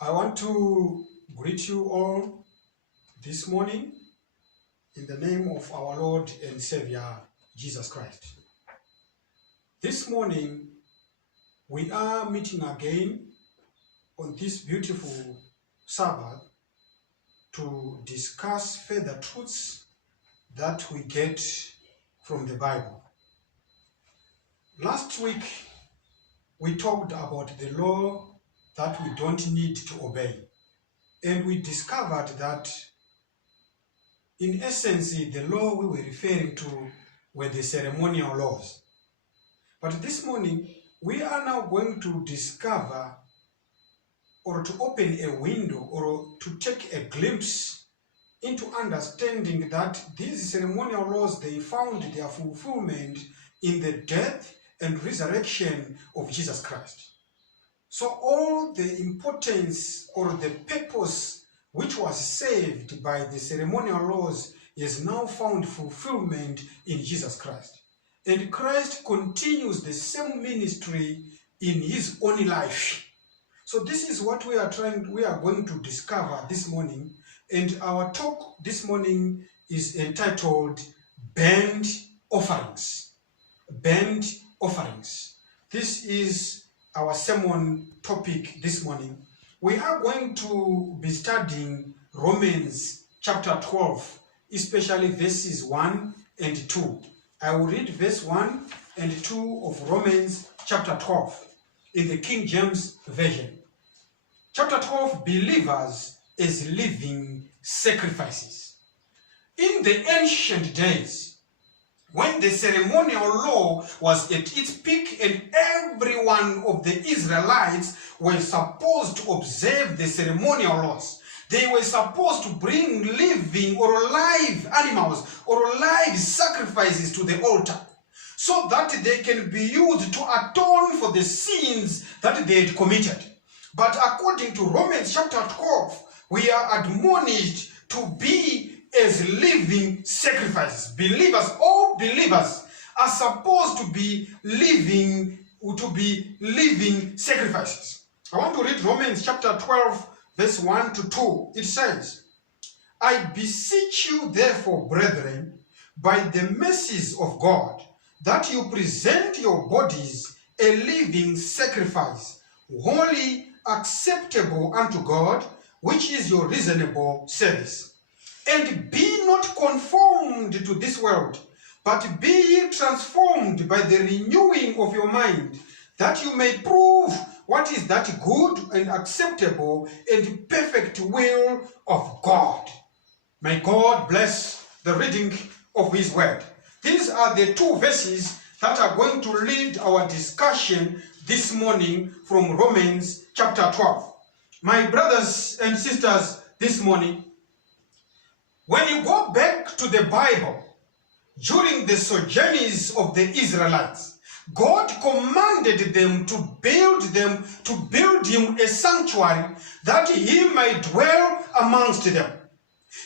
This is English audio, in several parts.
I want to greet you all this morning in the name of our Lord and Savior, Jesus Christ. This morning, we are meeting again on this beautiful Sabbath to discuss further truths that we get from the Bible. Last week, we talked about the law that we don't need to obey. And we discovered that, in essence, the law we were referring to were the ceremonial laws. But this morning, we are now going to discover or to open a window or to take a glimpse into understanding that these ceremonial laws, they found their fulfillment in the death and resurrection of Jesus Christ. So all the importance or the purpose which was saved by the ceremonial laws is now found fulfillment in Jesus Christ. And Christ continues the same ministry in his own life. So this is what we are going to discover this morning. And our talk this morning is entitled Burnt Offerings. Burnt Offerings. This is our sermon topic this morning. We are going to be studying Romans chapter 12, especially verses 1 and 2. I will read verse 1 and 2 of Romans chapter 12 in the King James Version. Chapter 12, believers as living sacrifices. In the ancient days, when the ceremonial law was at its peak and every one of the Israelites were supposed to observe the ceremonial laws, they were supposed to bring living or live animals or live sacrifices to the altar so that they can be used to atone for the sins that they had committed. But according to Romans chapter 12, we are admonished to be as living sacrifices. Believers, all believers are supposed to be living sacrifices. I want to read Romans chapter 12, verse 1 to 2. It says, I beseech you therefore, brethren, by the mercies of God, that you present your bodies a living sacrifice, wholly acceptable unto God, which is your reasonable service. And be not conformed to this world, but be ye transformed by the renewing of your mind, that you may prove what is that good and acceptable and perfect will of God. May God bless the reading of his word. These are the two verses that are going to lead our discussion this morning from Romans chapter 12. My brothers and sisters, this morning, when you go back to the Bible, during the sojournings of the Israelites, God commanded them to build him a sanctuary that he might dwell amongst them.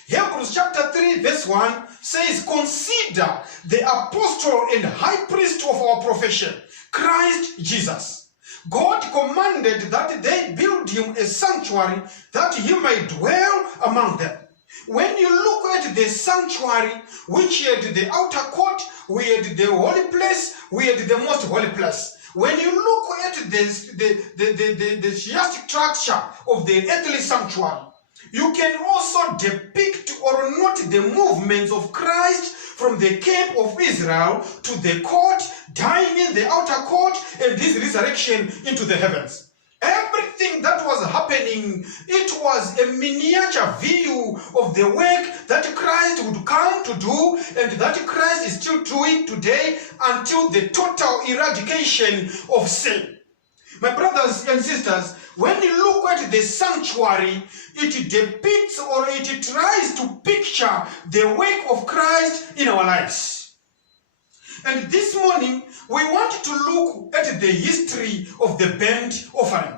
Hebrews chapter 3 verse 1 says, consider the apostle and high priest of our profession, Christ Jesus. God commanded that they build him a sanctuary that he might dwell among them. When you look at the sanctuary, which had the outer court, we had the holy place, we had the most holy place. When you look at the chiastic structure of the earthly sanctuary, you can also depict or note the movements of Christ from the camp of Israel to the court, dying in the outer court, and his resurrection into the heavens. Everything that was happening, it was a miniature view of the work that Christ would come to do and that Christ is still doing today until the total eradication of sin. My brothers and sisters, when you look at the sanctuary, it depicts or it tries to picture the work of Christ in our lives. And this morning, we want to look at the history of the burnt offering.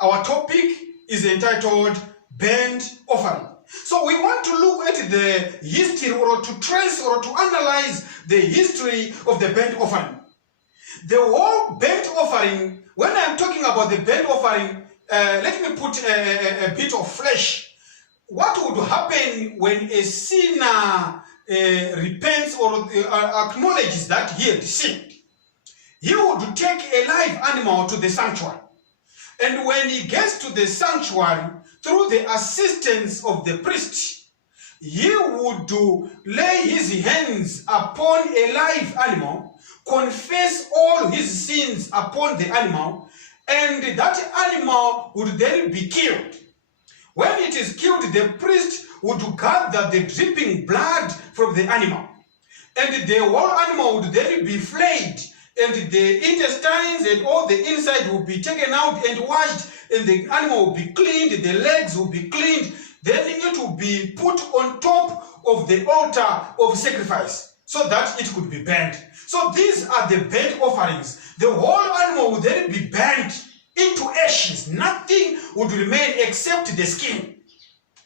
Our topic is entitled Burnt Offering. So we want to look at the history or to trace or to analyze the history of the burnt offering. The whole burnt offering, when I'm talking about the burnt offering, let me put a bit of flesh. What would happen when a sinner repents or acknowledges that he had sinned? He would take a live animal to the sanctuary. And when he gets to the sanctuary, through the assistance of the priest, he would lay his hands upon a live animal, confess all his sins upon the animal, and that animal would then be killed. When it is killed, the priest would gather the dripping blood from the animal, and the whole animal would then be flayed, and the intestines and all the inside will be taken out and washed, and the animal will be cleaned, the legs will be cleaned, then it will be put on top of the altar of sacrifice so that it could be burnt. So these are the burnt offerings. The whole animal would then be burnt into ashes. Nothing would remain except the skin.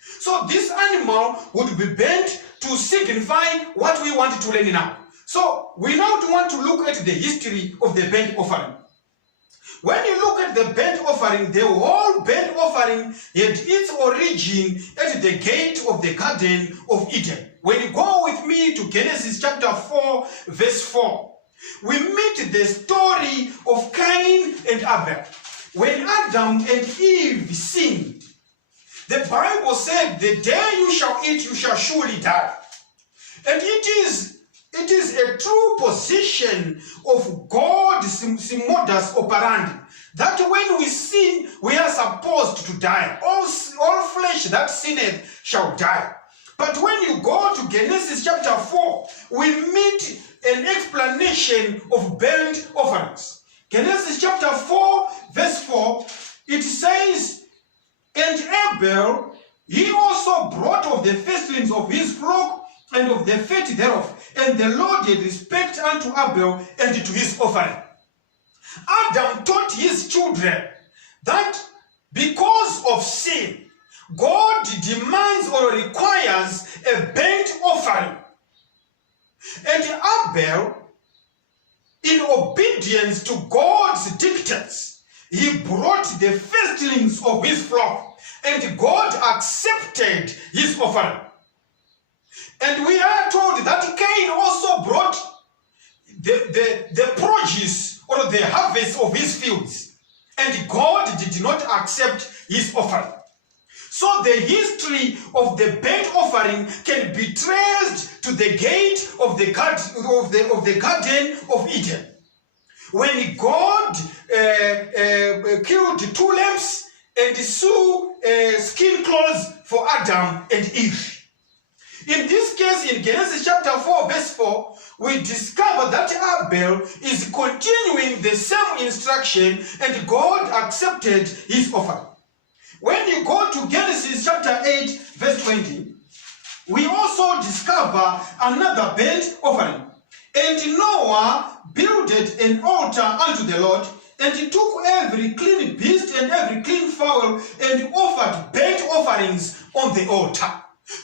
So this animal would be burnt to signify what we want to learn now. So we now want to look at the history of the burnt offering. When you look at the burnt offering, the whole burnt offering had its origin at the gate of the Garden of Eden. When you go with me to Genesis chapter 4, verse 4, we meet the story of Cain and Abel. When Adam and Eve sinned, the Bible said, the day you shall eat, you shall surely die. And it is a true position of God's modus operandi, that when we sin, we are supposed to die. All flesh that sinneth shall die. But when you go to Genesis chapter 4, we meet an explanation of burnt offerings. Genesis chapter 4, verse 4, it says, and Abel, he also brought of the firstlings of his flock and of the fat thereof, and the Lord had respect unto Abel and to his offering. Adam taught his children that because of sin, God demands or requires a burnt offering. And Abel, in obedience to God's dictates, he brought the firstlings of his flock, and God accepted his offering. And we are told that Cain also brought the produce or the harvest of his fields, and God did not accept his offering. So the history of the burnt offering can be traced to the gate of the Garden of Eden, when God killed two lambs and sew skin clothes for Adam and Eve. In this case, in Genesis chapter 4, verse 4, we discover that Abel is continuing the same instruction, and God accepted his offering. When you go to Genesis chapter 8, verse 20, we also discover another burnt offering. And Noah builded an altar unto the Lord, and he took every clean beast and every clean fowl, and offered burnt offerings on the altar.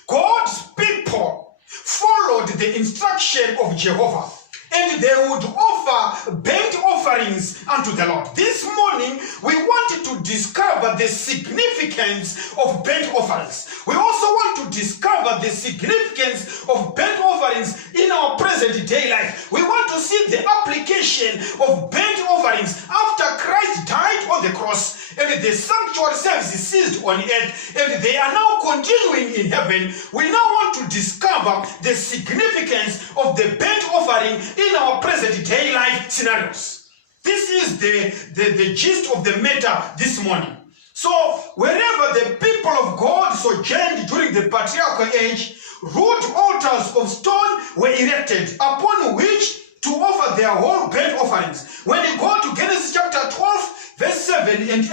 God's people followed the instruction of Jehovah, and they would offer burnt offerings unto the Lord. This morning, we wanted to discover the significance of burnt offerings. We also want to discover the significance of burnt offerings in our present day life. We want to see the application of burnt offerings after Christ died on the cross, and the sanctuary service ceased on earth, and they are now continuing in heaven. We now want to discover the significance of the burnt offering in our present day life scenarios. This is the gist of the matter this morning. So wherever the people of God sojourned during the patriarchal age, rude altars of stone were erected upon which to offer their whole burnt offerings. When you go to Genesis chapter 12, verse 7 and 8,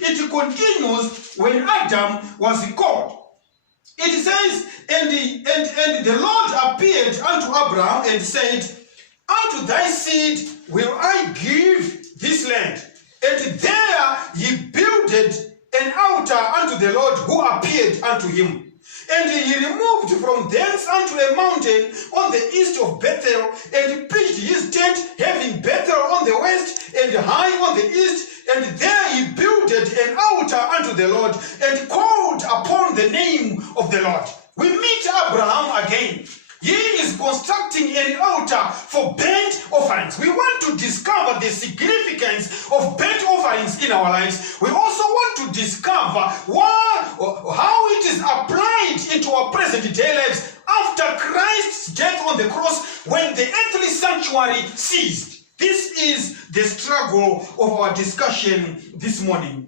it continues when Adam was called. It says, and the Lord appeared unto Abraham and said, unto thy seed will I give this land. And there he builded an altar unto the Lord who appeared unto him. And he removed from thence unto a mountain on the east of Bethel, and pitched his tent, having Bethel on the west and Hai on the east, And there he builded an altar unto the Lord and called upon the name of the Lord. We meet Abraham again. He is constructing an altar for burnt offerings. We want to discover the significance of burnt offerings in our lives. We also want to discover how it is applied into our present day lives after Christ's death on the cross, when the earthly sanctuary ceased. This is the struggle of our discussion this morning.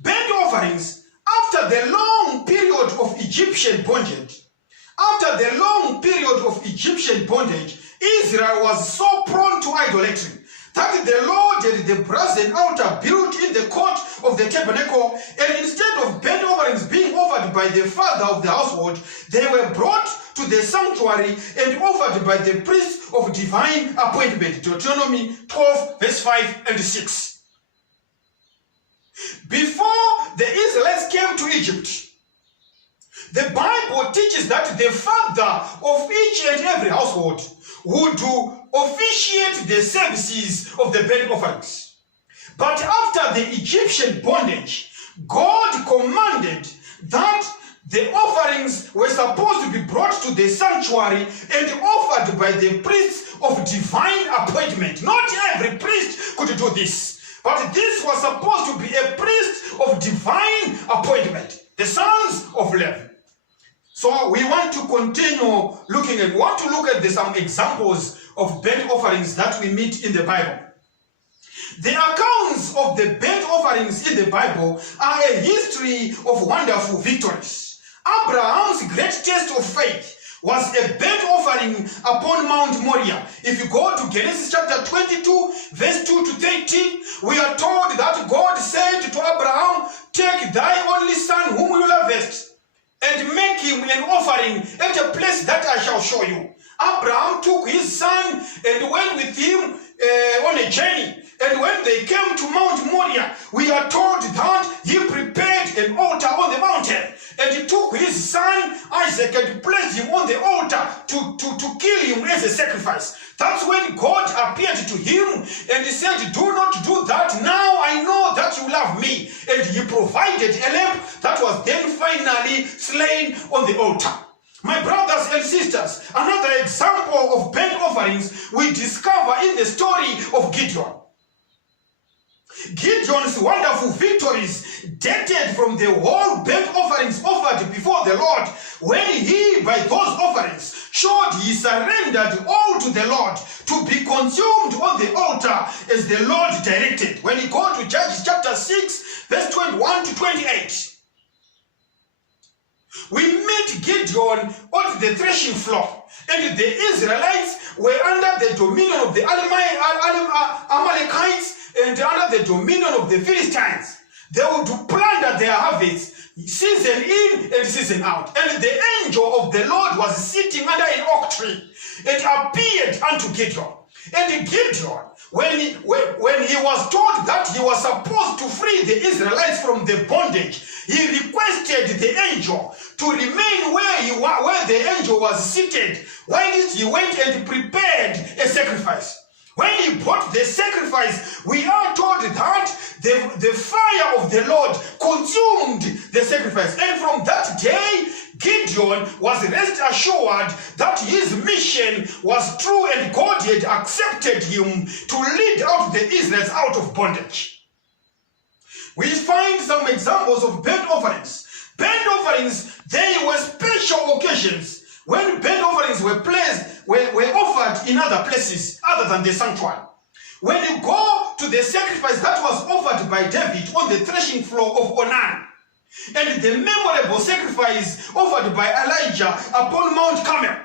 Burnt offerings, after the long period of Egyptian bondage, Israel was so prone to idolatry that the Lord had the brazen altar built in the court of the tabernacle, and instead of burnt offerings being offered by the father of the household, they were brought to the sanctuary and offered by the priest of divine appointment. Deuteronomy 12, verse 5 and 6. Before the Israelites came to Egypt, the Bible teaches that the father of each and every household would officiate the services of the burnt offerings. But after the Egyptian bondage, God commanded that the offerings were supposed to be brought to the sanctuary and offered by the priests of divine appointment. Not every priest could do this, but this was supposed to be a priest of divine appointment, the sons of Levi. So we want to continue looking at, some examples of burnt offerings that we meet in the Bible. The accounts of the burnt offerings in the Bible are a history of wonderful victories. Abraham's great test of faith was a burnt offering upon Mount Moriah. If you go to Genesis chapter 22, verse 2 to 13, we are told that God said to Abraham, "Take thy only son whom you lovest, and make him an offering at a place that I shall show you." Abraham took his son and went with him on a journey. And when they came to Mount Moriah, we are told that he prepared an altar on the mountain. And he took his son Isaac and placed him on the altar to kill him as a sacrifice. That's when God appeared to him and he said, "Do not do that. Now I know that you love me." And he provided a lamb that was then finally slain on the altar. My brothers and sisters, another example of burnt offerings we discover in the story of Gideon. Gideon's wonderful victories dated from the whole burnt offerings offered before the Lord, when he, by those offerings, showed he surrendered all to the Lord to be consumed on the altar as the Lord directed. When you go to Judges chapter 6, verse 21 to 28, we meet Gideon on the threshing floor, and the Israelites were under the dominion of the Amalekites and under the dominion of the Philistines. They would plunder their harvests season in and season out. And the angel of the Lord was sitting under an oak tree and appeared unto Gideon. And Gideon, when he was told that he was supposed to free the Israelites from the bondage, he requested the angel to remain where the angel was seated, while he went and prepared a sacrifice. When he brought the sacrifice, we are told that the fire of the Lord consumed the sacrifice. And from that day, Gideon was rest assured that his mission was true and God had accepted him to lead out the Israelites out of bondage. We find some examples of burnt offerings. Burnt offerings, they were special occasions when burnt offerings were offered in other places other than the sanctuary. When you go to the sacrifice that was offered by David on the threshing floor of Onan, and the memorable sacrifice offered by Elijah upon Mount Carmel,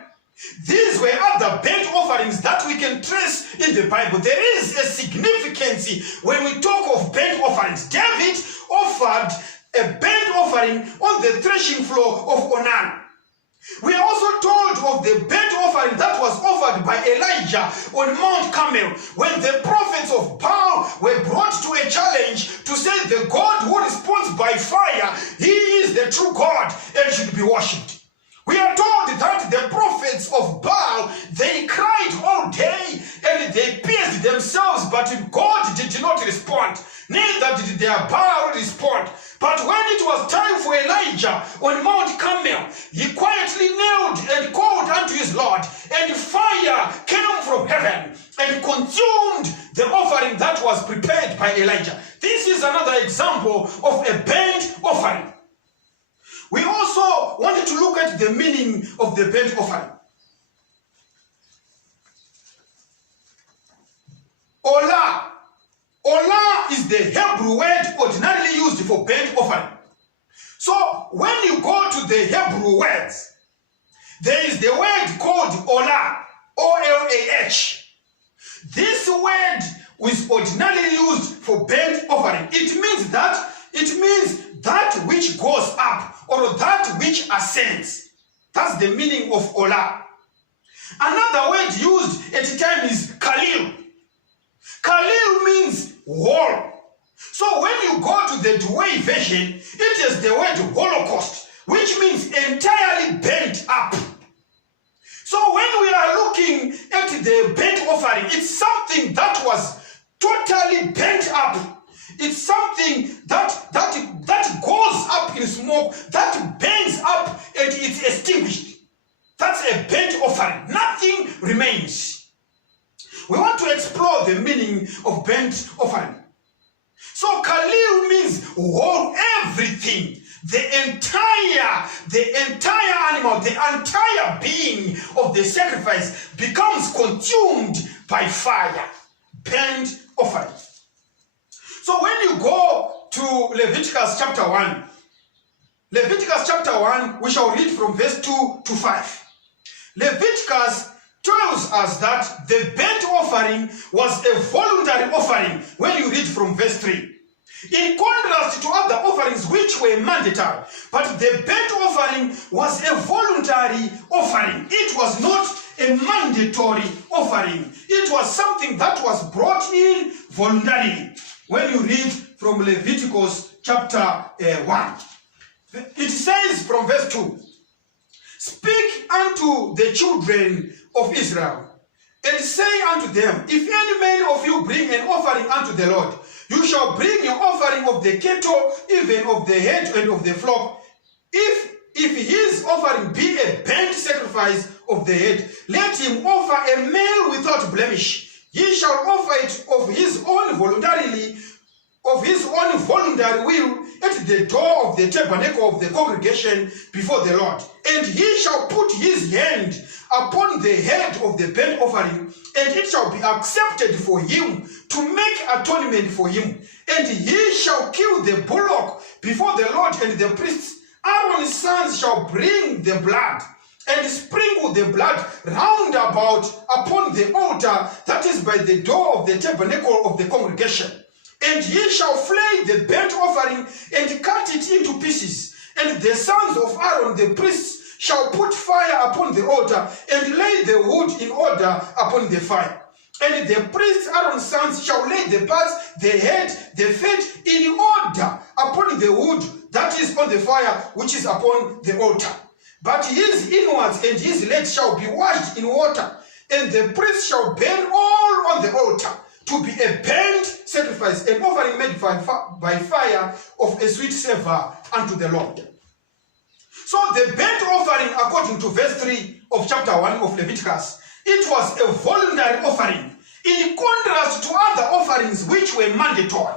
these were other burnt offerings that we can trace in the Bible. There is a significance when we talk of burnt offerings. David offered a burnt offering on the threshing floor of Onan. We are also told of the burnt offering that was offered by Elijah on Mount Carmel, when the prophets of Baal were brought to a challenge to say the God who responds by fire, he is the true God and should be worshipped. We are told that the prophets of Baal, they cried all day and they pierced themselves, but God did not respond. Neither did their Baal respond. But when it was time for Elijah on Mount Carmel, he quietly knelt and called unto his Lord, and fire came from heaven and consumed the offering that was prepared by Elijah. This is another example of a burnt offering. We also wanted to look at the meaning of the burnt offering. Olah. Olah is the Hebrew word ordinarily used for burnt offering. So when you go to the Hebrew words, there is the word called Olah, O-L-A-H. This word is ordinarily used for burnt offering. It means that which goes up, or that which ascends. That's the meaning of Olah. Another word used at the time is Khalil. Khalil means wall. So when you go to the Douay version, it is the word Holocaust, which means entirely burnt up. So when we are looking at the burnt offering, it's something that was totally burnt up. It's something that goes up in smoke, that burns up and it's extinguished. That's a burnt offering. Nothing remains. We want to explore the meaning of burnt offering. So Khalil means whole, everything, the entire animal, the entire being of the sacrifice becomes consumed by fire. Burnt offering. So when you go to Leviticus chapter 1, we shall read from verse 2 to 5. Leviticus tells us that the burnt offering was a voluntary offering when you read from verse 3. In contrast to other offerings which were mandatory, but the burnt offering was a voluntary offering. It was not a mandatory offering. It was something that was brought in voluntarily. When you read from Leviticus chapter 1, it says from verse 2, "Speak unto the children of Israel, and say unto them, if any man of you bring an offering unto the Lord, you shall bring your offering of the cattle, even of the head and of the flock. If his offering be a burnt sacrifice of the head, let him offer a male without blemish. He shall offer it of his own voluntary will at the door of the tabernacle of the congregation before the Lord. And he shall put his hand upon the head of the burnt offering, and it shall be accepted for him to make atonement for him. And he shall kill the bullock before the Lord, and the priests, Aaron's sons, shall bring the blood and sprinkle the blood round about upon the altar that is by the door of the tabernacle of the congregation. And he shall flay the burnt offering and cut it into pieces. And the sons of Aaron the priests shall put fire upon the altar and lay the wood in order upon the fire. And the priests Aaron's sons shall lay the parts, the head, the feet in order upon the wood that is on the fire, which is upon the altar. But his inwards and his legs shall be washed in water, and the priest shall burn all on the altar, to be a burnt sacrifice, an offering made by fire of a sweet savor unto the Lord. So the burnt offering, according to verse 3 of chapter 1 of Leviticus, it was a voluntary offering, in contrast to other offerings which were mandatory.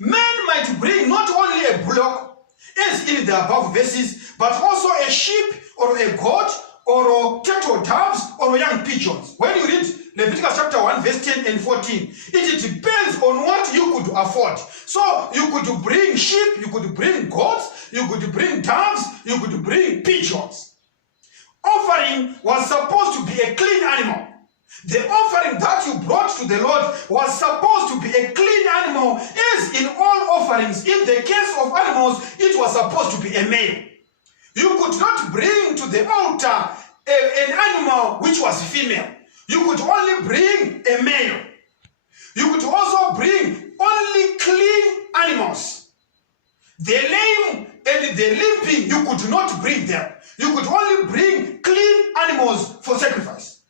Men might bring not only a bullock, as in the above verses, but also a sheep or a goat or cattle, doves or young pigeons. When you read Leviticus chapter 1 verse 10 and 14, it depends on what you could afford. So you could bring sheep, you could bring goats, you could bring doves, you could bring pigeons. Offering was supposed to be a clean animal. The offering that you brought to the Lord was supposed to be a clean animal, as in all offerings. In the case of animals, it was supposed to be a male. You could not bring to the altar an animal which was female. You could only bring a male. You could also bring only clean animals. The lame and the limping, you could not bring them. You could only bring clean animals for sacrifice.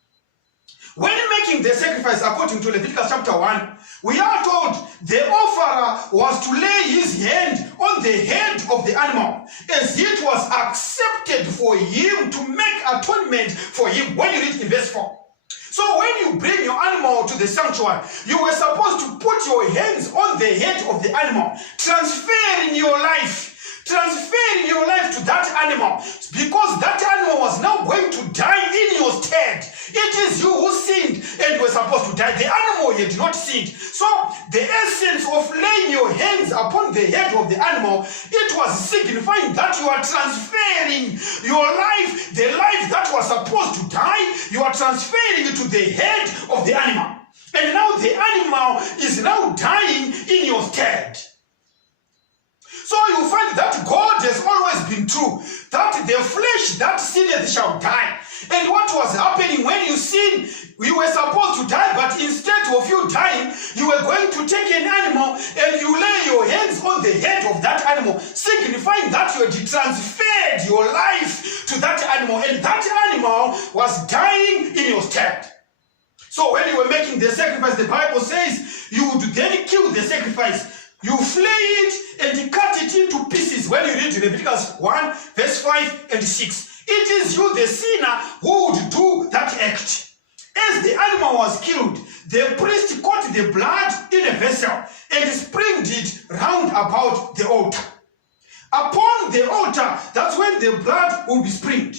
When making the sacrifice according to Leviticus chapter 1, we are told the offerer was to lay his hand on the head of the animal, as it was accepted for him to make atonement for him, when you read in verse 4. So when you bring your animal to the sanctuary, you were supposed to put your hands on the head of the animal, transferring your life to that animal, because that animal was now going to die in your stead. It is you who sinned and were supposed to die. The animal had not sinned. So the essence of laying your hands upon the head of the animal, it was signifying that you are transferring your life, the life that was supposed to die, you are transferring it to the head of the animal. And now the animal is now dying in your stead. So you find that God has always been true, that the flesh that sinneth shall die. And what was happening when you sin, you were supposed to die, but instead of you dying, you were going to take an animal and you lay your hands on the head of that animal, signifying that you had transferred your life to that animal, and that animal was dying in your stead. So when you were making the sacrifice, the Bible says you would then kill the sacrifice. You flay it and cut it into pieces. When you read Leviticus 1, verse 5 and 6. It is you, the sinner, who would do that act. As the animal was killed, the priest caught the blood in a vessel and sprinkled it round about the altar. Upon the altar, that's when the blood will be sprinkled.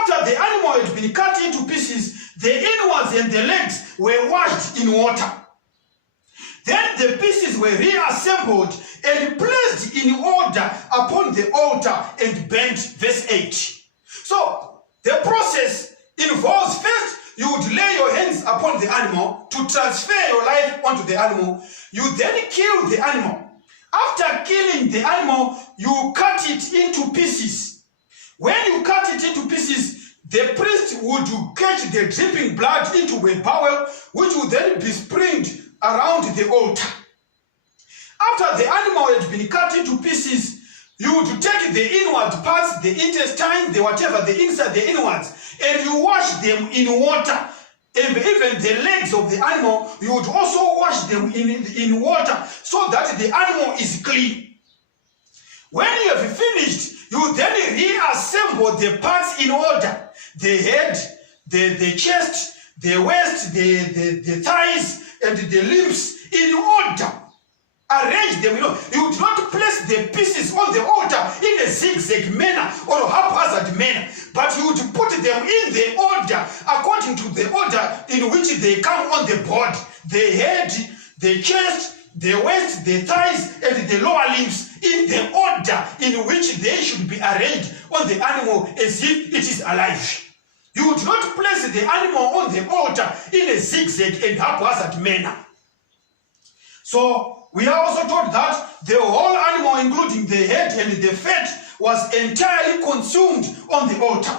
After the animal had been cut into pieces, the inwards and the legs were washed in water. Then the pieces were reassembled and placed in order upon the altar and burnt. Verse 8. So the process involves, first you would lay your hands upon the animal to transfer your life onto the animal. You then kill the animal. After killing the animal, you cut it into pieces. When you cut it into pieces, the priest would catch the dripping blood into a bowl, which would then be sprinkled around the altar. After the animal had been cut into pieces, you would take the inward parts, the intestines, the whatever, the inside, the inwards, and you wash them in water. And even the legs of the animal, you would also wash them in water, so that the animal is clean. When you have finished, you then reassemble the parts in order. The head, the chest, the waist, the thighs, and the limbs in order. Arrange them. You do not place the pieces on the altar in a zigzag manner or haphazard manner, but you would put them in the order according to the order in which they come on the board. The head, the chest, the waist, the thighs, and the lower limbs in the order in which they should be arranged on the animal as if it is alive. You would not place the animal on the altar in a zigzag and haphazard manner. So we are also told that the whole animal, including the head and the fat, was entirely consumed on the altar.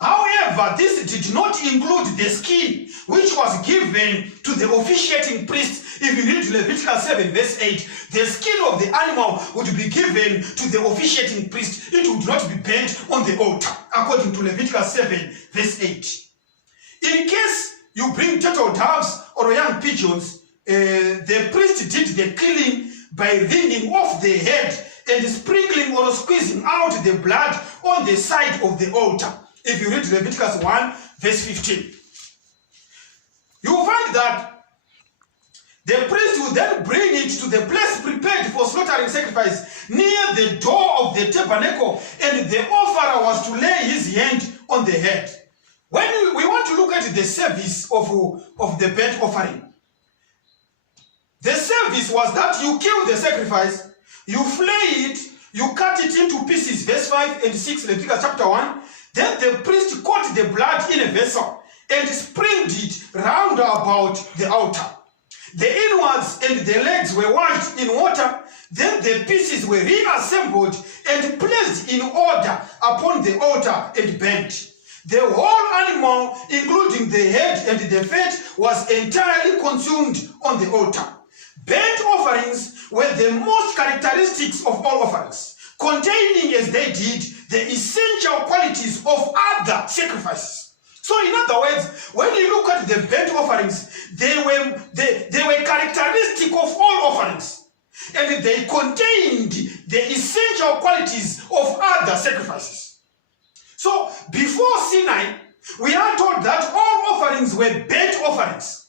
However, this did not include the skin, which was given to the officiating priest. If you read Leviticus 7 verse 8, the skin of the animal would be given to the officiating priest. It would not be burnt on the altar, according to Leviticus 7 verse 8. In case you bring turtle doves or young pigeons, the priest did the killing by wringing off the head and sprinkling or squeezing out the blood on the side of the altar. If you read Leviticus 1 verse 15, you will find that the priest will then bring it to the place prepared for slaughtering sacrifice near the door of the tabernacle, and the offerer was to lay his hand on the head. When we want to look at the service of the burnt offering, the service was that you kill the sacrifice, you flay it, you cut it into pieces, verse 5 and 6, Leviticus chapter 1. Then the priest caught the blood in a vessel and sprinkled it round about the altar. The inwards and the legs were washed in water. Then the pieces were reassembled and placed in order upon the altar and burnt. The whole animal, including the head and the fat, was entirely consumed on the altar. Burnt offerings were the most characteristics of all offerings, containing as they did the essential qualities of other sacrifices. So in other words, when you look at the burnt offerings, they were characteristic of all offerings. And they contained the essential qualities of other sacrifices. So before Sinai, we are told that all offerings were burnt offerings.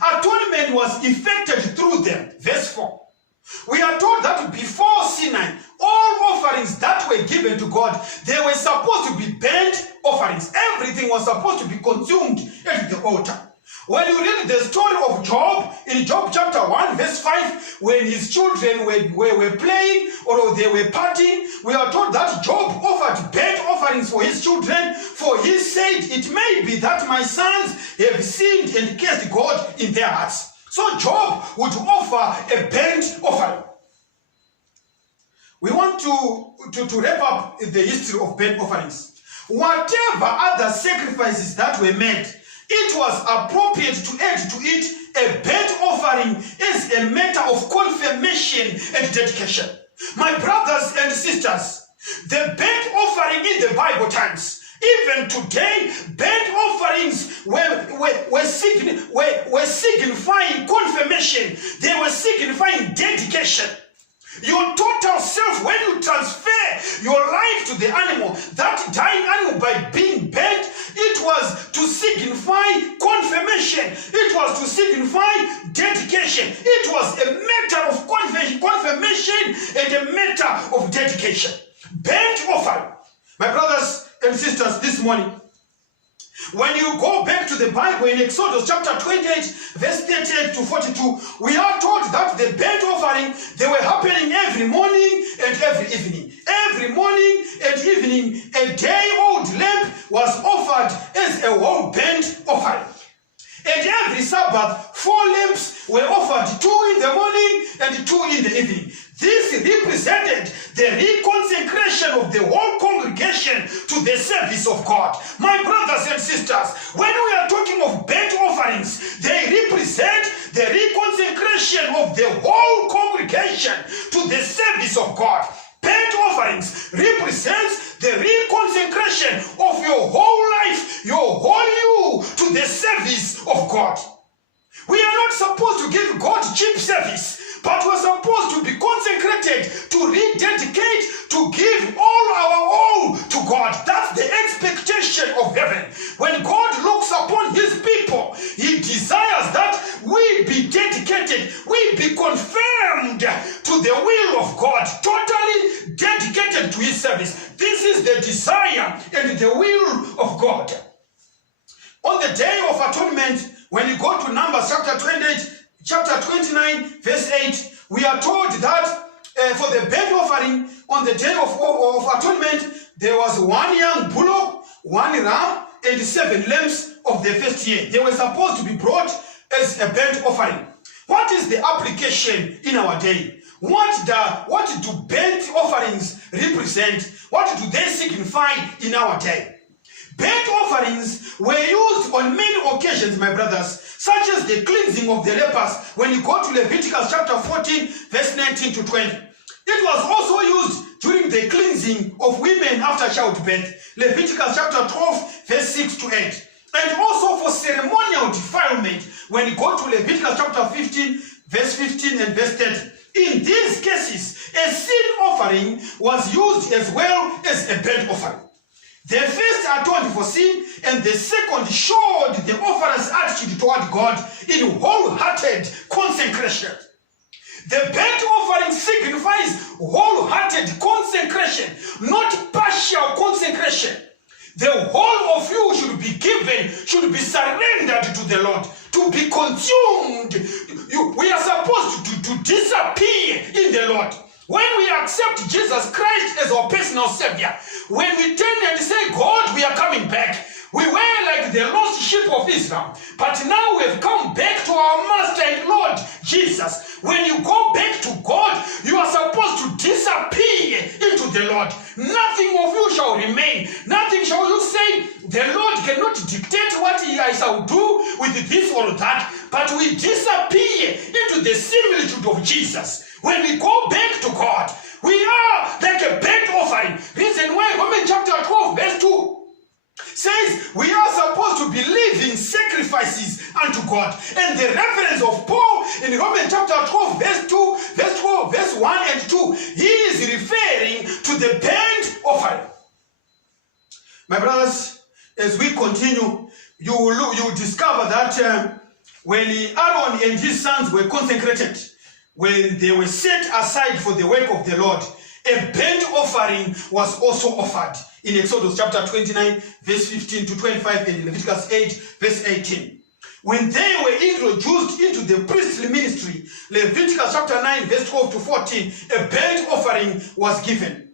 Atonement was effected through them. Verse 4. We are told that before Sinai, all offerings that were given to God, they were supposed to be burnt offerings. Everything was supposed to be consumed at the altar. When you read the story of Job, in Job chapter 1, verse 5, when his children were playing or they were partying, we are told that Job offered burnt offerings for his children, for he said, "It may be that my sons have sinned and cursed God in their hearts." So Job would offer a burnt offering. We want to wrap up the history of burnt offerings. Whatever other sacrifices that were made, it was appropriate to add to it a burnt offering as a matter of confirmation and dedication. My brothers and sisters, the burnt offering in the Bible times, even today, burnt offerings were signifying confirmation. They were signifying dedication. Your total self, when you transfer your life to the animal, that dying animal by being burnt, it was to signify confirmation. It was to signify dedication. It was a matter of confirmation and a matter of dedication. Burnt offering. My brothers and sisters, this morning, when you go back to the Bible in Exodus chapter 28, verse 38 to 42, we are told that the burnt offering, they were happening every morning and every evening. Every morning and evening, a day-old lamb was offered as a whole burnt offering. And every Sabbath, 4 lambs were offered, 2 in the morning and 2 in the evening. This represented the reconsecration of the whole congregation to the service of God. My brothers and sisters, when we are talking of burnt offerings, they represent the reconsecration of the whole congregation to the service of God. Burnt offerings represents the reconsecration of your whole life, your whole you, to the service of God. We are not supposed to give God cheap service, but we're supposed to be consecrated, to rededicate, to give all our all to God. That's the expectation of heaven. When God looks upon his people, he desires that we be dedicated, we be confirmed to the will of God, totally dedicated to his service. This is the desire and the will of God. On the Day of Atonement, when you go to Numbers chapter 28, chapter 29, verse 8, we are told that for the burnt offering on the Day of Atonement, there was 1 young bullock, 1 ram, and 7 lambs of the first year. They were supposed to be brought as a burnt offering. What is the application in our day? What do burnt offerings represent? What do they signify in our day? Burnt offerings were used on many occasions, my brothers, such as the cleansing of the lepers. When you go to Leviticus chapter 14, verse 19 to 20. It was also used during the cleansing of women after childbirth. Leviticus chapter 12, verse 6 to 8. And also for ceremonial defilement, when you go to Leviticus chapter 15, verse 15 and verse 30. In these cases, a sin offering was used as well as a burnt offering. The first atoned for sin, and the second showed the offerer's attitude toward God in wholehearted consecration. The burnt offering signifies wholehearted consecration, not partial consecration. The whole of you should be given, should be surrendered to the Lord, to be consumed. We are supposed to disappear in the Lord. When we accept Jesus Christ as our personal Savior, when we turn and say, God, we are coming back. We were like the lost sheep of Israel, but now we have come back to our Master and Lord Jesus. When you go back to God, you are supposed to disappear into the Lord. Nothing of you shall remain. Nothing shall you say. The Lord cannot dictate what I shall do with this or that, but we disappear into the similitude of Jesus. When we go back to God, we are like a burnt offering. Reason why Romans chapter 12 verse 2 says we unto God. And the reference of Paul in Romans chapter 12, verse 2, verse 12, verse 1 and 2, he is referring to the burnt offering. My brothers, as we continue, you will discover that when Aaron and his sons were consecrated, when they were set aside for the work of the Lord, a burnt offering was also offered in Exodus chapter 29, verse 15 to 25, and Leviticus 8, verse 18. When they were introduced into the priestly ministry, Leviticus chapter 9, verse 12 to 14, a burnt offering was given.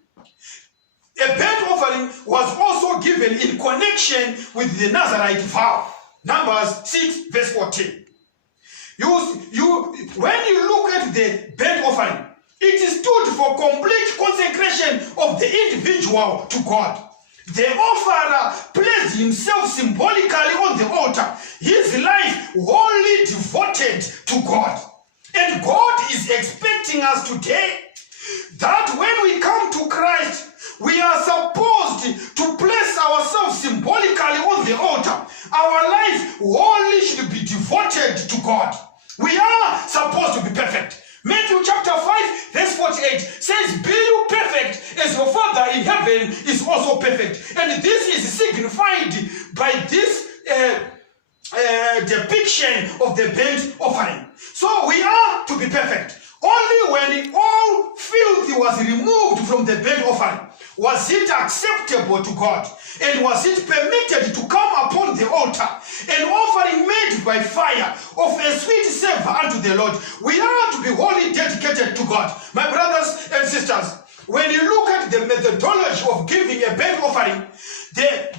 A burnt offering was also given in connection with the Nazarite vow. Numbers 6, verse 14. When you look at the burnt offering, it stood for complete consecration of the individual to God. The offerer placed himself symbolically on the altar, his life wholly devoted to God. And God is expecting us today that when we come to Christ, we are supposed to place ourselves symbolically on the altar. Our life wholly should be devoted to God. We are supposed to be perfect. Matthew chapter 5, verse 48 says, "Be you perfect as your Father in heaven is also perfect." And this is signified by this depiction of the burnt offering. So we are to be perfect. Only when all filth was removed from the burnt offering was it acceptable to God, and was it permitted to come upon the altar, an offering made by fire of a sweet savor unto the Lord. We are to be wholly dedicated to God. My brothers and sisters, when you look at the methodology of giving a burnt offering, the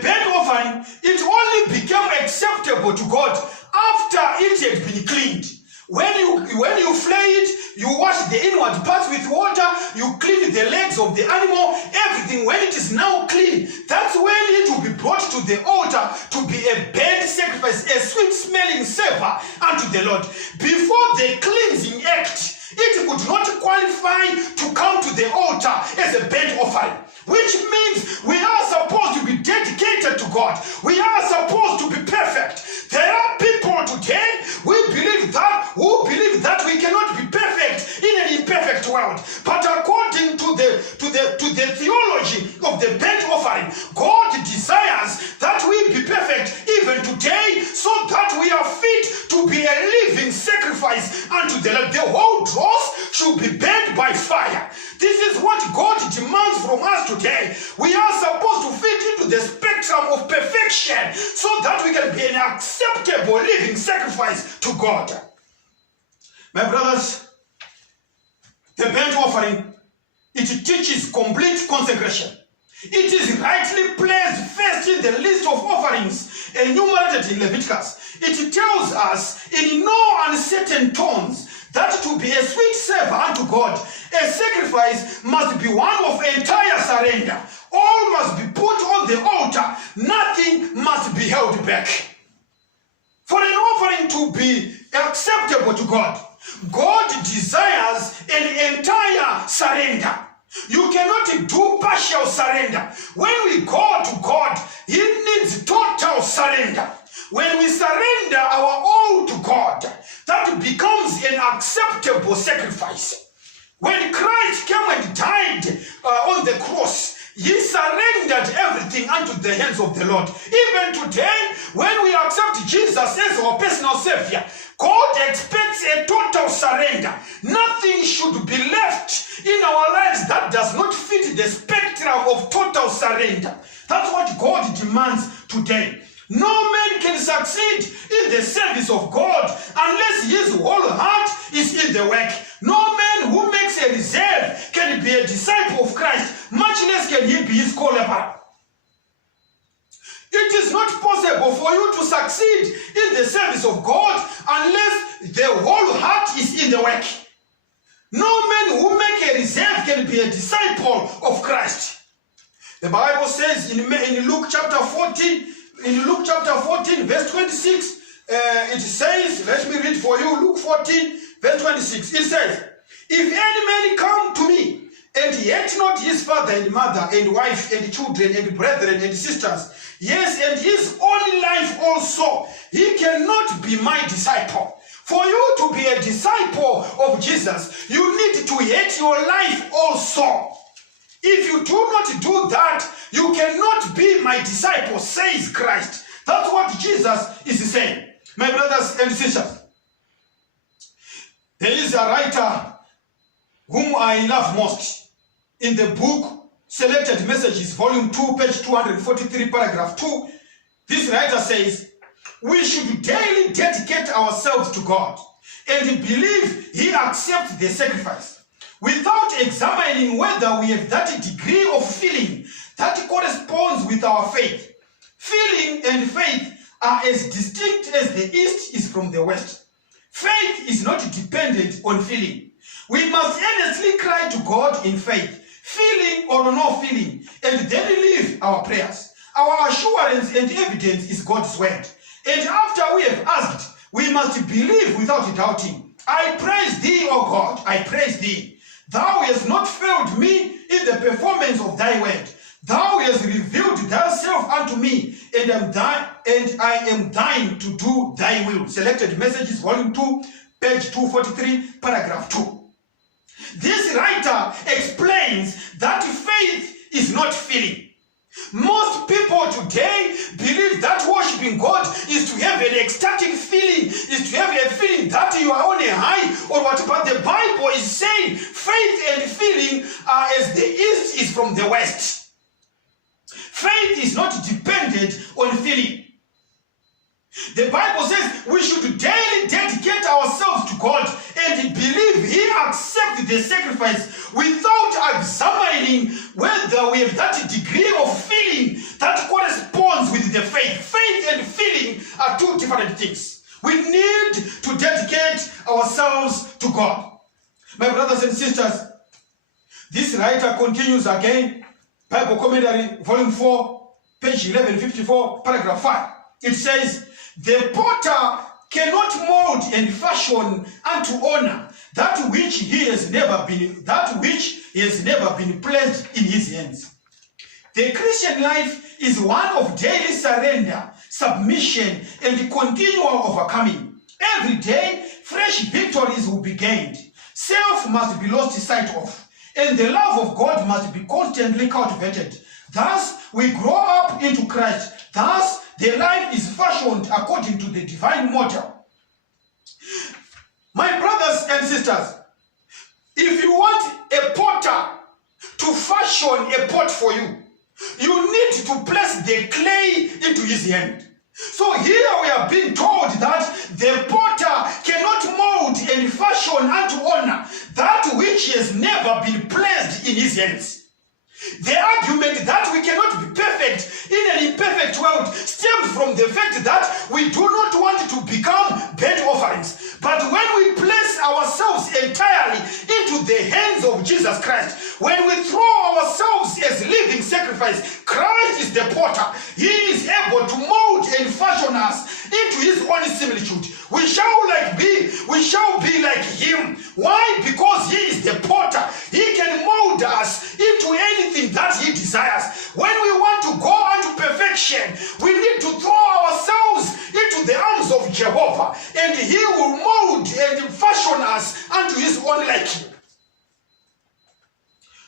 burnt offering, it only became acceptable to God after it had been cleaned. When you flay it, you wash the inward parts with water, you clean the legs of the animal, everything. When it is now clean, that's when it will be brought to the altar to be a burnt sacrifice, a sweet smelling savor unto the Lord. Before the cleansing act, it could not qualify to come to the altar as a burnt offering, which means we are supposed to be dedicated to God. We are supposed to be perfect. There are people today who believe that we cannot be perfect in an imperfect world. But according to the theology of the burnt offering, God desires that we be perfect even today, so that we are fit to be a living sacrifice unto the Lord. The whole dross should be burnt by fire. This is what God demands from us today. We are supposed to fit into the spectrum of perfection so that we can be an acceptable living sacrifice to God. My brothers, the burnt offering, it teaches complete consecration. It is rightly placed first in the list of offerings enumerated in Leviticus. It tells us in no uncertain tones that to be a sweet savor unto God, a sacrifice must be one of entire surrender. All must be put on the altar. Nothing must be held back. For an offering to be acceptable to God, God desires an entire surrender. You cannot do partial surrender. When we go to God, He needs total surrender. When we surrender our all to God, that becomes an acceptable sacrifice. When Christ came and died on the cross, He surrendered everything unto the hands of the Lord. Even today, when we accept Jesus as our personal Savior, God expects a total surrender. Nothing should be left in our lives that does not fit the spectrum of total surrender. That's what God demands today. No man can succeed in the service of God unless his whole heart is in the work. No man who makes a reserve can be a disciple of Christ, much less can he be his co-laborer. It is not possible for you to succeed in the service of God unless the whole heart is in the work. No man who makes a reserve can be a disciple of Christ. The Bible says in Luke chapter 14, verse 26, it says, let me read for you, Luke 14, verse 26. It says, "If any man come to me and hate not his father and mother and wife and children and brethren and sisters, yes, and his own life also, he cannot be my disciple. For you to be a disciple of Jesus, you need to hate your life also. If you do not do that, you cannot be my disciple, says Christ. That's what Jesus is saying. My brothers and sisters, there is a writer whom I love most. In the book Selected Messages, volume 2, page 243, paragraph 2, this writer says, we should daily dedicate ourselves to God and believe he accepts the sacrifice without examining whether we have that degree of feeling that corresponds with our faith. Feeling and faith are as distinct as the East is from the West. Faith is not dependent on feeling. We must earnestly cry to God in faith, feeling or no feeling, and then leave our prayers. Our assurance and evidence is God's word. And after we have asked, we must believe without doubting. I praise thee, O God, I praise thee. Thou hast not failed me in the performance of thy word. Thou hast revealed thyself unto me, and I am thine to do thy will. Selected Messages, volume 2, page 243, paragraph 2. This writer explains that faith is not feeling. Most people today believe that worshiping God is to have an ecstatic feeling, is to have a feeling that you are on a high or what. But the Bible is saying faith and feeling are as the East is from the West. Faith is not dependent on feeling. The Bible says we should daily dedicate ourselves to God and believe he accepts the sacrifice without examining whether we have that degree of feeling that corresponds with the faith. Faith and feeling are two different things. We need to dedicate ourselves to God. My brothers and sisters, this writer continues again, Bible Commentary, volume 4, page 1154, paragraph 5. It says, the potter cannot mold and fashion unto honor that which has never been placed in his hands. The Christian life is one of daily surrender, submission, and continual overcoming. Every day, fresh victories will be gained. Self must be lost sight of, and the love of God must be constantly cultivated. Thus, we grow up into Christ. Thus, the life is fashioned according to the divine model. My brothers and sisters, if you want a potter to fashion a pot for you, you need to place the clay into his hand. So here we are being told that the potter cannot mold and fashion unto honor that which has never been placed in his hands. The argument that we cannot be perfect in an imperfect world stems from the fact that we do not want to become burnt offerings. But when we place ourselves entirely into the hands of Jesus Christ, when we throw ourselves as living sacrifice, Christ is the potter. He is able to mold and fashion us into his own similitude. We shall be like him. Why? Because he is the potter. He can mold us into anything that he desires. When we want to go unto perfection, we need to throw ourselves into the arms of Jehovah, and he will mold and fashion us unto his own liking.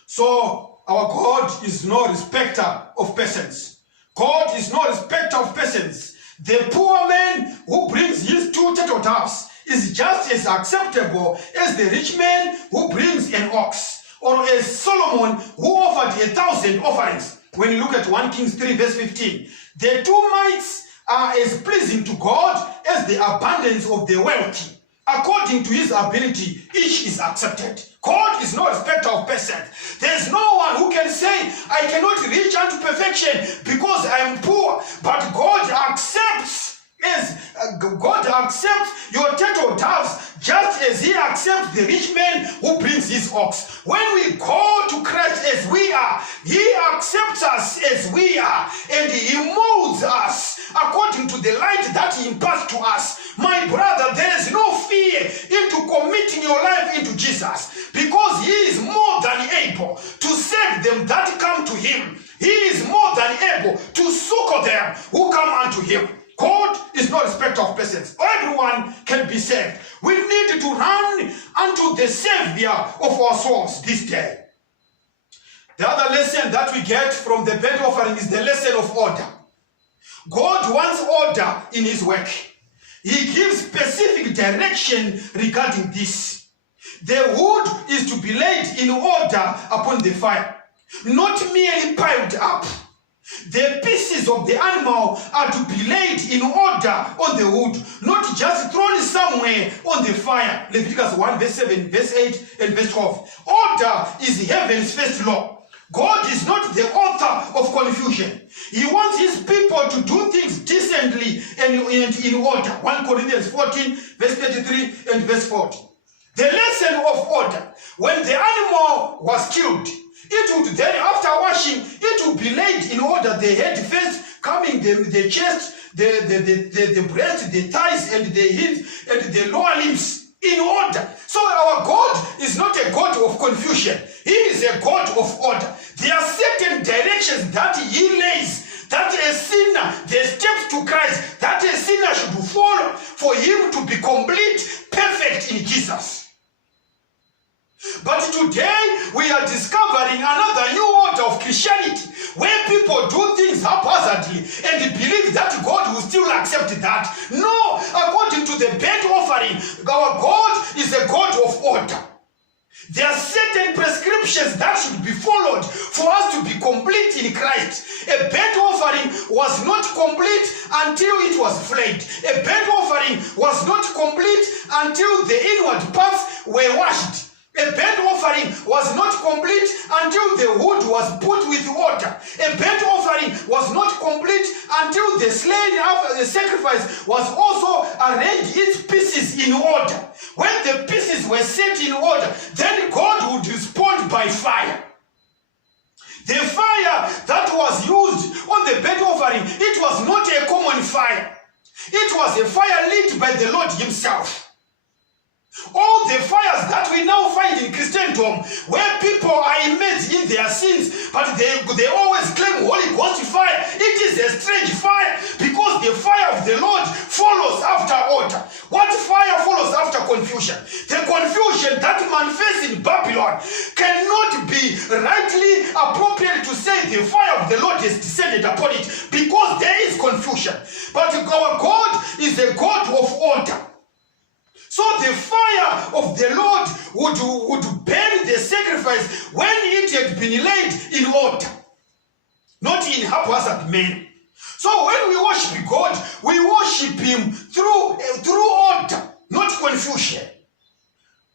So our God is no respecter of persons. God is no respecter of persons. The poor man who brings his 2 turtle doves is just as acceptable as the rich man who brings an ox, or as Solomon who offered 1,000 offerings. When you look at 1 Kings 3 verse 15, the 2 mites are as pleasing to God as the abundance of the wealthy. According to his ability, each is accepted. God is no respecter of persons. There is no one who can say, I cannot reach unto perfection because I am poor. But God accepts your turtle doves just as he accepts the rich man who brings his ox. When we go to Christ as we are, he accepts us as we are, and he molds us according to the light that he imparts to us. My brother, there is no fear into committing your life into Jesus, because he is more than able able to save them that come to him. He is more than able to succor them who come unto him. God is no respecter of persons. Everyone can be saved. We need to run unto the Savior of our souls this day. The other lesson that we get from the burnt offering is the lesson of order. God wants order in his work. He gives specific direction regarding this. The wood is to be laid in order upon the fire, not merely piled up. The pieces of the animal are to be laid in order on the wood, not just thrown somewhere on the fire. Leviticus 1 verse 7, verse 8 and verse 12. Order is heaven's first law. God is not the author of confusion. He wants his people to do things decently and in order. 1 Corinthians 14 verse 33 and verse 40. The lesson of order. When the animal was killed, it would then, after washing, it would be laid in order. The head first, coming the chest, the breast, the thighs, and the hips, and the lower limbs in order. So our God is not a God of confusion. He is a God of order. There are certain directions that he lays, that a sinner, the steps to Christ, that a sinner should follow for him to be complete, perfect in Jesus. But today we are discovering another new order of Christianity where people do things haphazardly and believe that God will still accept that. No, according to the burnt offering, our God is a God of order. There are certain prescriptions that should be followed for us to be complete in Christ. A burnt offering was not complete until it was flayed. A burnt offering was not complete until the inward parts were washed. A burnt offering was not complete until the wood was put with water. A burnt offering was not complete until the slain after the sacrifice was also arranged its pieces in order. When the pieces were set in order, then God would respond by fire. The fire that was used on the burnt offering, it was not a common fire. It was a fire lit by the Lord himself. All the fires that we now find in Christendom, where people are immersed in their sins, but they always claim Holy Ghost fire, it is a strange fire because the fire of the Lord follows after order. What fire follows after confusion? The confusion that manifests in Babylon cannot be rightly appropriate to say the fire of the Lord has descended upon it because there is confusion. But our God is a God of order. So the fire of the Lord would burn the sacrifice when it had been laid in order, not in haphazard manner. So when we worship God, we worship him through order, not confusion.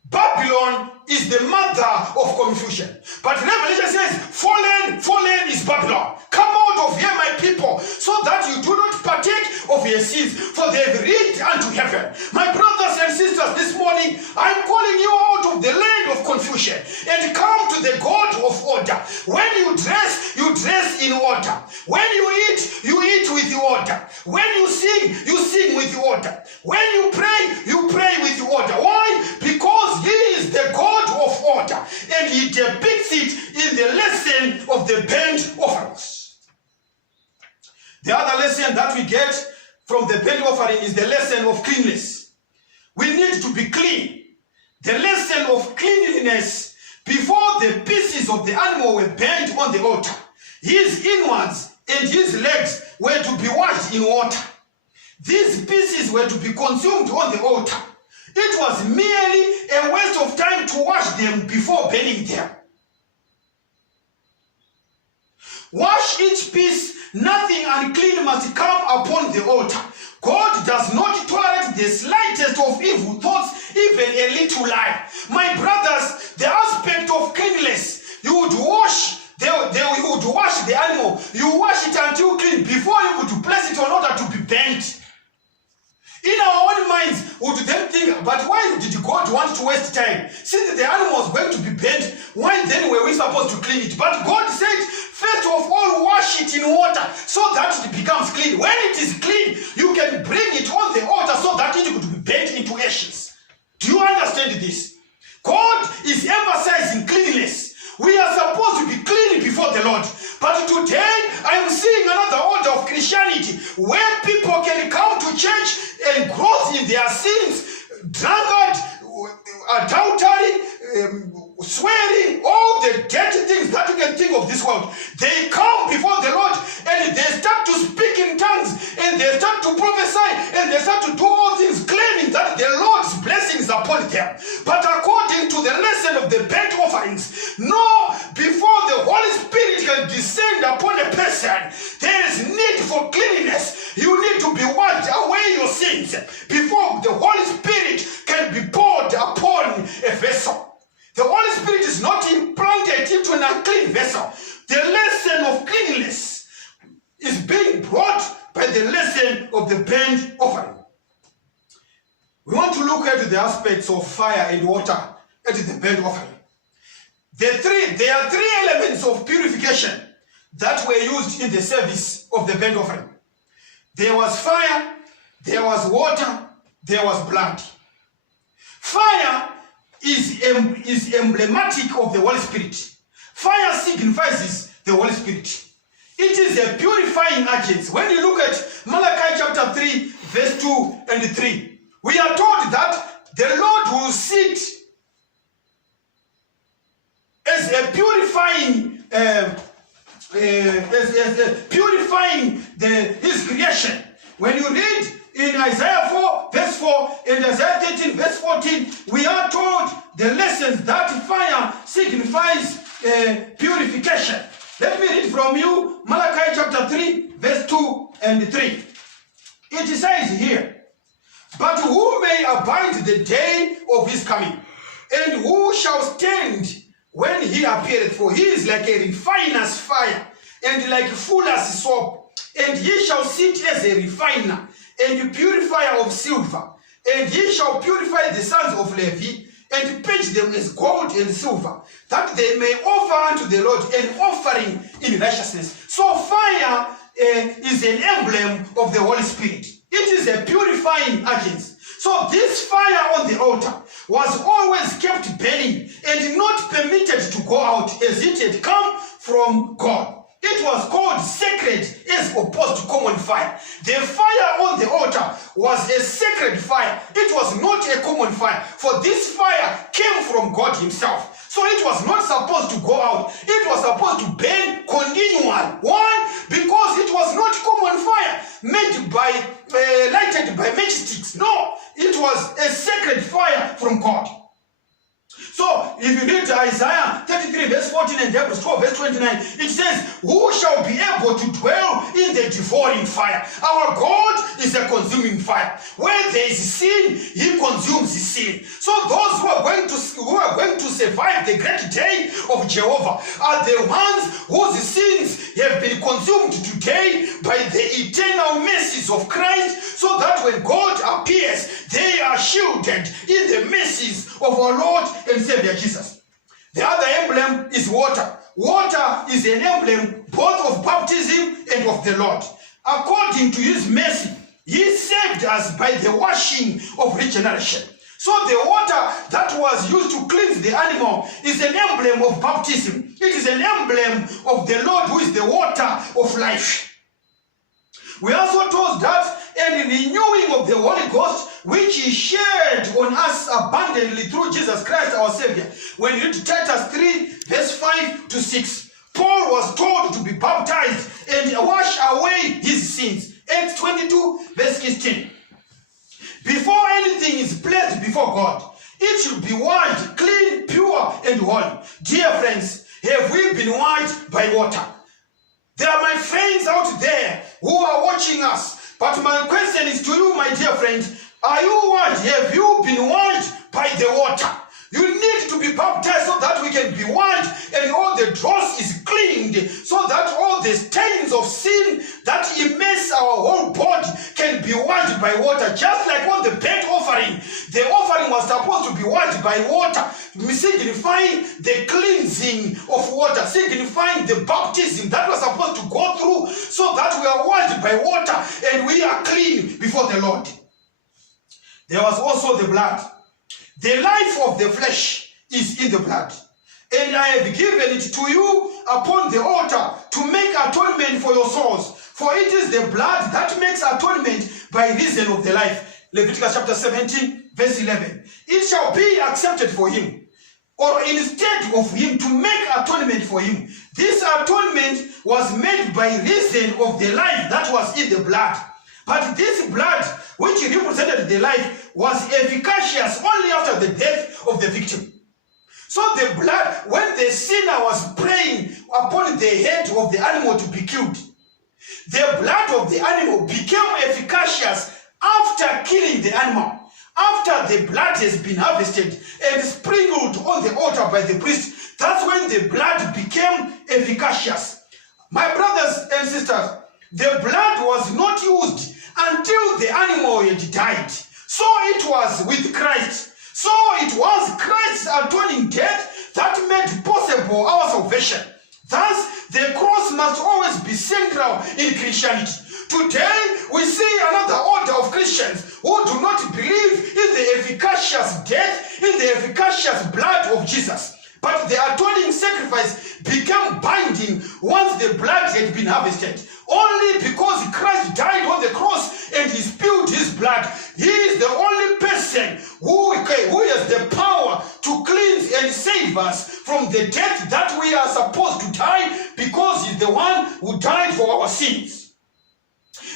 Babylon is the mother of confusion. But Revelation says, fallen is Babylon. Come out of here, my people, so that you do not partake of your sins, for they have reached unto heaven. My brothers and sisters, this morning, I'm calling you out of the land of confusion and come to the God of order. When you dress in order. When you eat with order. When you sing with order. When you pray with order. Why? Because he is the God of order, and he depicts it in the lesson of the burnt offerings. The other lesson that we get from the burnt offering is the lesson of cleanliness. We need to be clean. The lesson of cleanliness before the pieces of the animal were burnt on the altar. His inwards and his legs were to be washed in water. These pieces were to be consumed on the altar. It was merely a waste of time to wash them before burning them. Wash each piece, nothing unclean must come upon the altar. God does not tolerate the slightest of evil thoughts, even a little lie. My brothers, the aspect of cleanliness, you would wash the animal, you wash it until clean before you could place it in order to be burnt. In our own minds, we would then think, but why did God want to waste time? Since the animal was going to be burnt, why then were we supposed to clean it? But God said, first of all, wash it in water so that it becomes clean. When it is clean, you can bring it on the altar so that it could be burnt into ashes. Do you understand this? God is emphasizing cleanliness. We are supposed to be clean before the Lord. But today, I am seeing another order of Christianity where people can come to church and grow in their sins, drunkard, adultery, swearing, all the dirty things that you can think of this world. They come before the Lord and they start to speak in tongues and they start to prophesy and they start to do all things claiming that the Lord's blessings upon them. But according to the lesson of the burnt offerings, no, before the Holy Spirit can descend upon a person, there is need for cleanliness. You need to be washed away your sins before the Holy Spirit can be poured upon a vessel. The Holy Spirit is not implanted into an unclean vessel. The lesson of cleanliness is being brought by the lesson of the burnt offering. We want to look at the aspects of fire and water at the burnt offering. There are three elements of purification that were used in the service of the burnt offering. There was fire, there was water, there was blood. Fire is emblematic of the Holy Spirit. Fire signifies the Holy Spirit. It is a purifying agent. When you look at Malachi chapter 3, verse 2 and 3, we are told that the Lord will sit as a purifying, his creation. When you read in Isaiah 4, verse 4, and Isaiah 13, verse 14, we are told the lessons that fire signifies purification. Let me read from you Malachi chapter 3, verse 2 and 3. It says here, "But who may abide the day of his coming? And who shall stand when he appeareth? For he is like a refiner's fire, and like fuller's soap. And he shall sit as a refiner, and purifier of silver. And he shall purify the sons of Levi, and purge them as gold and silver, that they may offer unto the Lord an offering in righteousness." So fire is an emblem of the Holy Spirit. It is a purifying agent. So this fire on the altar was always kept burning and not permitted to go out, as it had come from God. It was called sacred as opposed to common fire. The fire on the altar was a sacred fire. It was not a common fire, for this fire came from God himself. So it was not supposed to go out. It was supposed to burn continually. Why? Because it was not common fire made by, lighted by matchsticks. No, it was a sacred fire from God. So, if you read Isaiah 33 verse 14 and Hebrews 12 verse 29, it says, "Who shall be able to dwell in the devouring fire?" Our God is a consuming fire. Where there is sin, he consumes the sin. So those who are going to survive the great day of Jehovah are the ones whose sins have been consumed today by the eternal mercies of Christ, so that when God appears, they are shielded in the mercies of our Lord and Savior Jesus. The other emblem is water. Water is an emblem both of baptism and of the Lord. According to his mercy, he saved us by the washing of regeneration. So the water that was used to cleanse the animal is an emblem of baptism. It is an emblem of the Lord, who is the water of life. We are also told that and renewing of the Holy Ghost, which he shared on us abundantly through Jesus Christ our Savior. When you read Titus 3 verse 5 to 6, Paul was told to be baptized and wash away his sins. Acts 22 verse 16. Before anything is placed before God, it should be washed, clean, pure, and holy. Dear friends, have we been washed by water? There are my friends out there who are watching us. But my question is to you, my dear friend, are you washed? Have you been washed by the water? You need to be baptized so that we can be washed and all the dross is cleaned, so that all the stains of sin that immerse our whole body can be washed by water. Just like on the burnt offering, the offering was supposed to be washed by water, signifying the cleansing of water, signifying the baptism that was supposed to go through, so that we are washed by water and we are clean before the Lord. There was also the blood. The life of the flesh is in the blood. and I have given it to you upon the altar to make atonement for your souls. For it is the blood that makes atonement by reason of the life. Leviticus chapter 17, verse 11. It shall be accepted for him, or instead of him, to make atonement for him. This atonement was made by reason of the life that was in the blood. But this blood, which represented the life, was efficacious only after the death of the victim. So the blood, when the sinner was praying upon the head of the animal to be killed, the blood of the animal became efficacious after killing the animal. After the blood has been harvested and sprinkled on the altar by the priest, that's when the blood became efficacious. My brothers and sisters, the blood was not used until the animal had died. So it was with Christ. So it was Christ's atoning death that made possible our salvation. Thus, the cross must always be central in Christianity. Today, we see another order of Christians who do not believe in the efficacious death, in the efficacious blood of Jesus. But the atoning sacrifice became binding once the blood had been harvested. Only because Christ died on the cross and he spilled his blood. He is the only person who has the power to cleanse and save us from the death that we are supposed to die, because he's the one who died for our sins.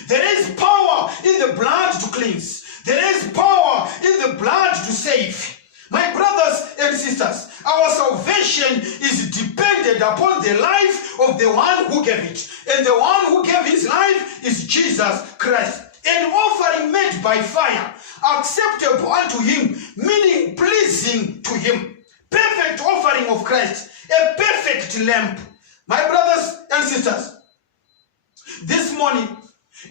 There is power in the blood to cleanse. There is power in the blood to save. My brothers and sisters, our salvation is dependent upon the life of the one who gave it. And the one who gave his life is Jesus Christ. An offering made by fire, acceptable unto him, meaning pleasing to him. Perfect offering of Christ, a perfect lamb. My brothers and sisters, this morning,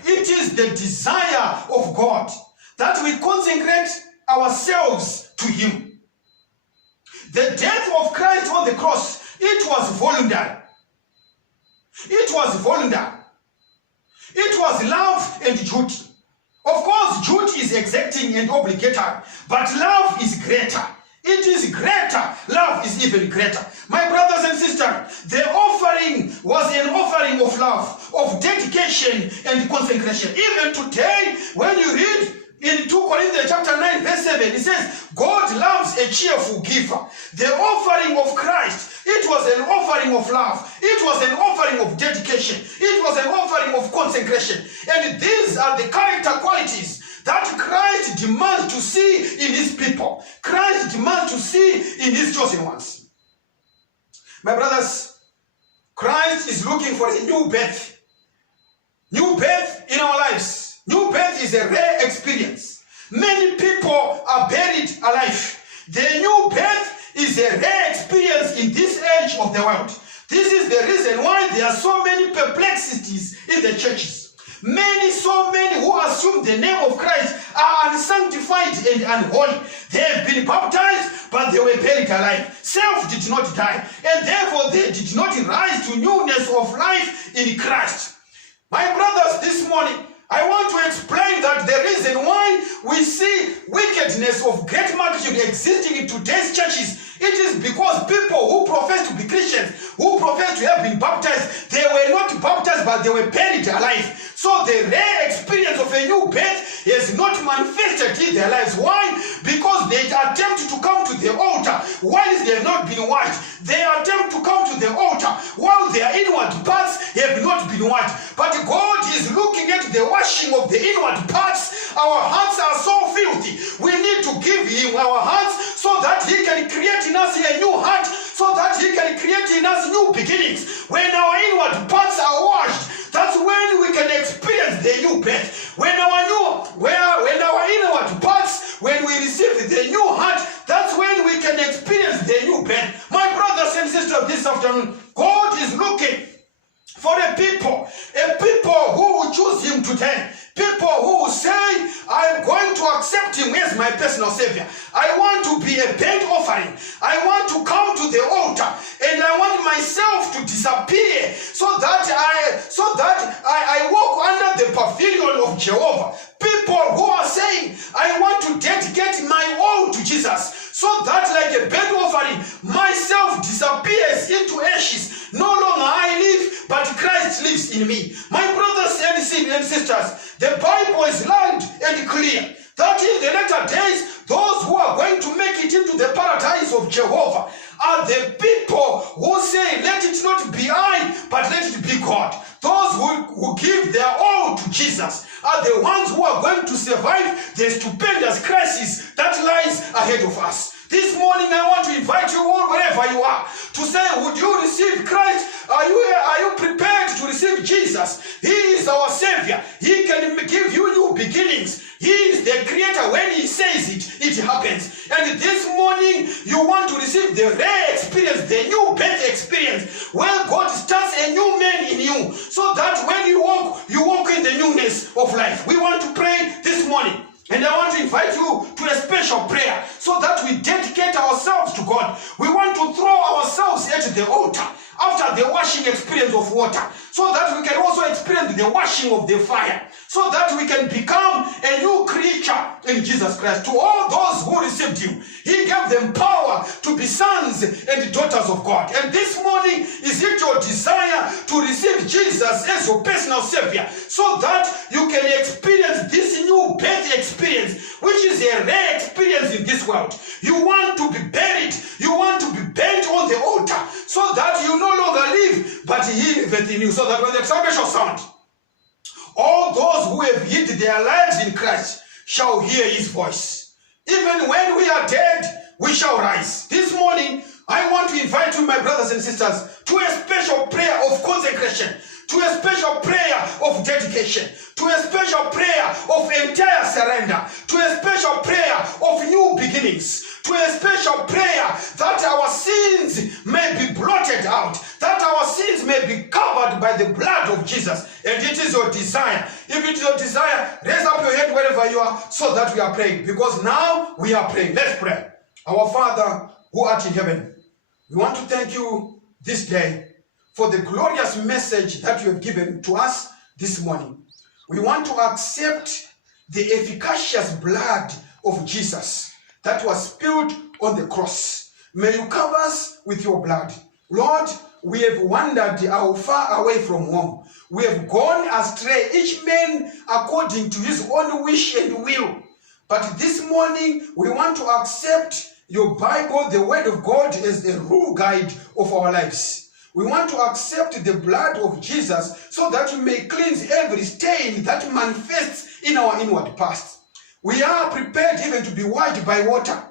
it is the desire of God that we consecrate ourselves to him. The death of Christ on the cross, it was voluntary. It was voluntary. It was love and duty. Of course, duty is exacting and obligatory, but love is greater. It is greater. Love is even greater. My brothers and sisters, the offering was an offering of love, of dedication and consecration. Even today, when you read in 2 Corinthians chapter 9, verse 7, it says, God loves a cheerful giver. The offering of Christ, it was an offering of love. It was an offering of dedication. It was an offering of consecration. And these are the character qualities that Christ demands to see in his people. Christ demands to see in his chosen ones. My brothers, Christ is looking for a new birth. New birth in our lives. New birth is a rare experience. Many people are buried alive. The new birth is a rare experience in this age of the world. This is the reason why there are so many perplexities in the churches. So many who assume the name of Christ are unsanctified and unholy. They have been baptized, but they were buried alive. Self did not die, and therefore they did not rise to newness of life in Christ. My brothers, this morning, I want to explain that the reason why we see wickedness of great magnitude existing in today's churches, it is because people who profess to be Christians, who profess to have been baptized, they were not baptized, but they were buried alive. So the rare experience of a new birth is not manifested in their lives. Why? Because they attempt to come to the altar while they have not been washed. They attempt to come to the altar while their inward parts have not been washed. But God is looking at the washing of the inward parts. Our hearts are so filthy. We need to give him our hearts so that he can create in us a new heart, so that he can create in us new beginnings. When our inward parts are washed, that's when we can experience the new birth. When our inward parts, when we receive the new heart, that's when we can experience the new birth. My brothers and sisters, this afternoon, God is looking for a people who will choose him today. People who will say, I am going to accept him as my personal savior. I want to be a burnt offering. I want to come to the altar, and I want myself to disappear so that I walk under the pavilion of Jehovah. People who are saying, I want to dedicate my all to Jesus, so that like a burnt offering, myself disappears into ashes. No longer I live, but Christ lives in me. My brothers and sisters, the Bible is loud and clear that in the latter days, those who are going to make it into the paradise of Jehovah are the people who say, let it not be I, but let it be God. Those who give their all to Jesus are the ones who are going to survive the stupendous crisis that lies ahead of us. This morning I want to invite you all, wherever you are, to say, would you receive Christ? Are you prepared to receive Jesus? He is our Savior. He can give you new beginnings. He is the Creator. When He says it, it happens. And this morning you want to receive the rare experience, the new birth experience, where God starts a new man in you, so that when you walk in the newness of life. We want to pray this morning. And I want to invite you to a special prayer so that we dedicate ourselves to God. We want to throw ourselves at the altar after the washing experience of water, so that we can also experience the washing of the fire, so that we can become a new creature in Jesus Christ. To all those who received Him, He gave them power to be sons and daughters of God. And this morning, is it your desire to receive Jesus as your personal Savior, so that you can experience this new birth experience, which is a rare experience in this world? You want to be buried, you want to be burnt on the altar, so that you no longer live, but He liveth in you, so that when the trumpet shall sound, all those who have hid their lives in Christ shall hear His voice. Even when we are dead, we shall rise. This morning, I want to invite you, my brothers and sisters, to a special prayer of consecration, to a special prayer of dedication, to a special prayer of entire surrender, to a special prayer of new beginnings, to a special prayer that our sins may be blotted out, that our sins may be covered by the blood of Jesus. And it is your desire. If it is your desire, raise up your hand wherever you are, so that we are praying. Because now we are praying. Let's pray. Our Father who art in heaven, we want to thank you this day for the glorious message that you have given to us this morning. We want to accept the efficacious blood of Jesus that was spilled on the cross. May you cover us with your blood. Lord, we have wandered far away from home. We have gone astray, each man according to his own wish and will. But this morning, we want to accept your Bible, the Word of God, as the rule guide of our lives. We want to accept the blood of Jesus so that we may cleanse every stain that manifests in our inward past. We are prepared even to be washed by water,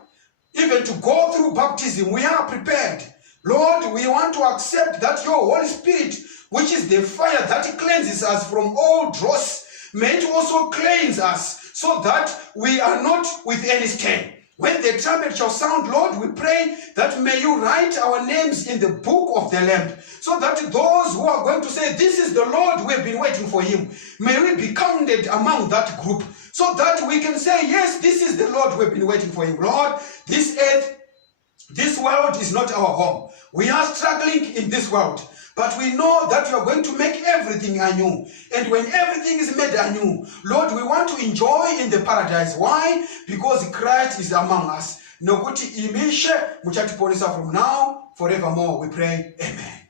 even to go through baptism. We are prepared. Lord, we want to accept that your Holy Spirit, which is the fire that cleanses us from all dross, may it also cleanse us so that we are not with any stain. When the trumpet shall sound, Lord, we pray that may you write our names in the book of the Lamb, so that those who are going to say, this is the Lord, we have been waiting for Him, may we be counted among that group, so that we can say, yes, this is the Lord, we have been waiting for Him. Lord, this earth, this world is not our home. We are struggling in this world, but we know that you are going to make everything anew. And when everything is made anew, Lord, we want to enjoy in the paradise. Why? Because Christ is among us. Nokuti imishe muchatiponesa from now forevermore. We pray. Amen.